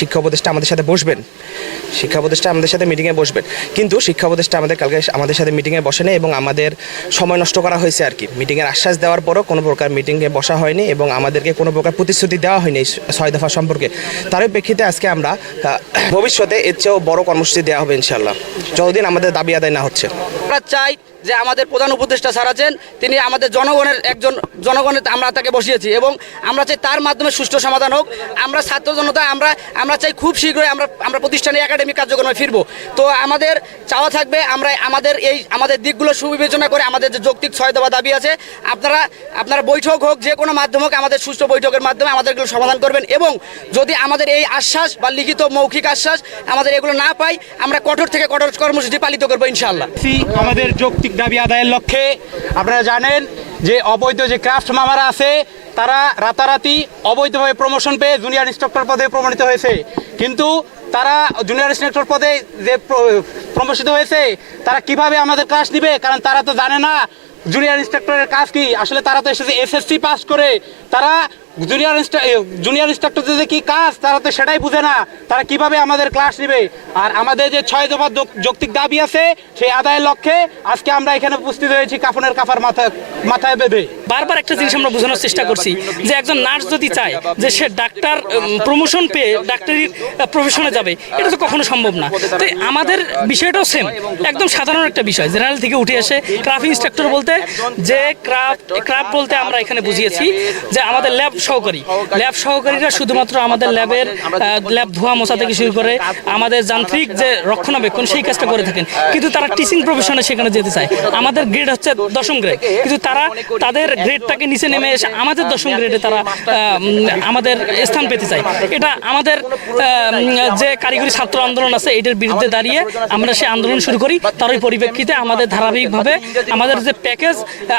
শিক্ষা উপদেষ্টা আমাদের সাথে বসবেন। শিক্ষা উপদেষ্টা আমাদের সাথে মিটিংয়ে বসবেন। কিন্তু শিক্ষা উপদেষ্টা আমাদের কালকে আমাদের সাথে মিটিংয়ে বসে নেই এবং আমাদের সময় নষ্ট করা হয়েছে আর কি। মিটিংয়ের আশ্বাস দেওয়ার পরও কোনো প্রকার মিটিংয়ে বসা হয়নি এবং আমাদেরকে কোনো প্রকার প্রতিশ্রুতি দেওয়া হয়নি এই ছয় দফা সম্পর্কে। তারই প্রেক্ষিতে আজকে আমরা ভবিষ্যতে এর চেয়েও বড় কর্মসূচি দেওয়া হবে ইনশাল্লাহ যতদিন আমাদের দাবি আদায় না হচ্ছে। আমরা চাই যে আমাদের প্রধান উপদেষ্টা স্যার তিনি আমাদের জনগণের একজন, জনগণের আমরা তাকে বসিয়েছি এবং আমরা চাই তার মাধ্যমে সুষ্ঠু সমাধান হোক। আমরা ছাত্র জনতা আমরা আমরা চাই খুব শীঘ্রই আমরা আমরা প্রতিষ্ঠানে একাডেমিক কার্যক্রমে ফিরবো। তো আমাদের চাওয়া থাকবে, আমরা আমাদের এই, আমাদের দিকগুলো সুবিবেচনা করে আমাদের যে যৌক্তিক ছয় দেওয়া দাবি আছে, আপনারা আপনারা বৈঠক হোক, যে কোনো মাধ্যম হোক, আমাদের সুষ্ঠু বৈঠকের মাধ্যমে আমাদের এগুলো সমাধান করবেন এবং যদি আমাদের এই আশ্বাস বা লিখিত মৌখিক আশ্বাস আমাদের এগুলো না পাই, আমরা কঠোর থেকে কঠোর কর্মসূচি পালিত করব ইনশাআল্লাহ। সি আমাদের যৌক্তিক দাবি আদায়ের লক্ষ্যে। আপনারা জানেন যে অবৈধ যে ক্রাফট মামারা আছে, তারা রাতারাতি অবৈধভাবে প্রমোশন পেয়ে জুনিয়র ইন্সট্রাক্টর পদে প্রমাণিত হয়েছে। কিন্তু তারা জুনিয়র ইন্সট্রাক্টর পদে যে প্রমোশিত হয়েছে, তারা কীভাবে আমাদের ক্লাস নিবে? কারণ তারা তো জানে না জুনিয়র ইন্সট্রাক্টরের কাজ কি? আসলে তারা তো এসেছে এসএসসি পাস করে। তারা জুনিয়র জুনিয়র ইন্সট্রাক্টরদের যে কি কাজ, তারা তো সেটাই বুঝে না। তারা কীভাবে আমাদের ক্লাস নেবে? আর আমাদের যে ছয় দফা যৌক্তিক দাবি আছে, সেই আদায়ের লক্ষ্যে আজকে আমরা এখানে উপস্থিত হয়েছি কাফনের কাফার মাথা মাথায় বেঁধে। বারবার একটা জিনিস আমরা বোঝানোর চেষ্টা করছি, যে একজন নার্স যদি চায় যে সে ডাক্তার প্রমোশন পেয়ে, ডাক্তারির প্রফেশনে যাবে, এটা তো কখনো সম্ভব না। তো আমাদের বিষয়টাও সেম একদম সাধারণ একটা বিষয়। জেনারেল থেকে উঠে এসে ক্রাফট ইনস্ট্রাক্টর বলতে যে ক্রাফট ক্রাফট বলতে আমরা এখানে বুঝিয়েছি যে আমাদের ল্যাব সহকারী। ল্যাব সহকারীরা শুধুমাত্র আমাদের ল্যাবের ল্যাব ধোয়া মোছা থেকে শুরু করে আমাদের যান্ত্রিক যে রক্ষণাবেক্ষণ সেই কাজটা করে থাকেন। কিন্তু তারা টিচিং প্রফেশনে সেখানে যেতে চায়। আমাদের গ্রেড হচ্ছে দশম গ্রেড কিন্তু তারা তাদের গ্রেডটাকে নিচে নেমে এসে আমাদের দশম গ্রেডে তারা আমাদের স্থান পেতে চায়। এটা আমাদের যে কারিগরি ছাত্র আন্দোলন আছে এটার বিরুদ্ধে দাঁড়িয়ে আমরা সেই আন্দোলন শুরু করি, তারই পরিপ্রেক্ষিতে আমাদের ধারাবাহিকভাবে আমাদের যে প্যাকেজ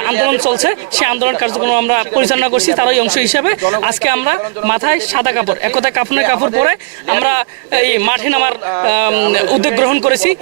আন্দোলন চলছে সে আন্দোলন কার্যক্রম আমরা পরিচালনা করছি, তারই অংশ হিসাবে আজকে আমরা মাথায় সাদা কাপড় একতা কাপড়ের কাপড় পরে আমরা এই মাঠে নামার উদ্যোগ গ্রহণ করেছি।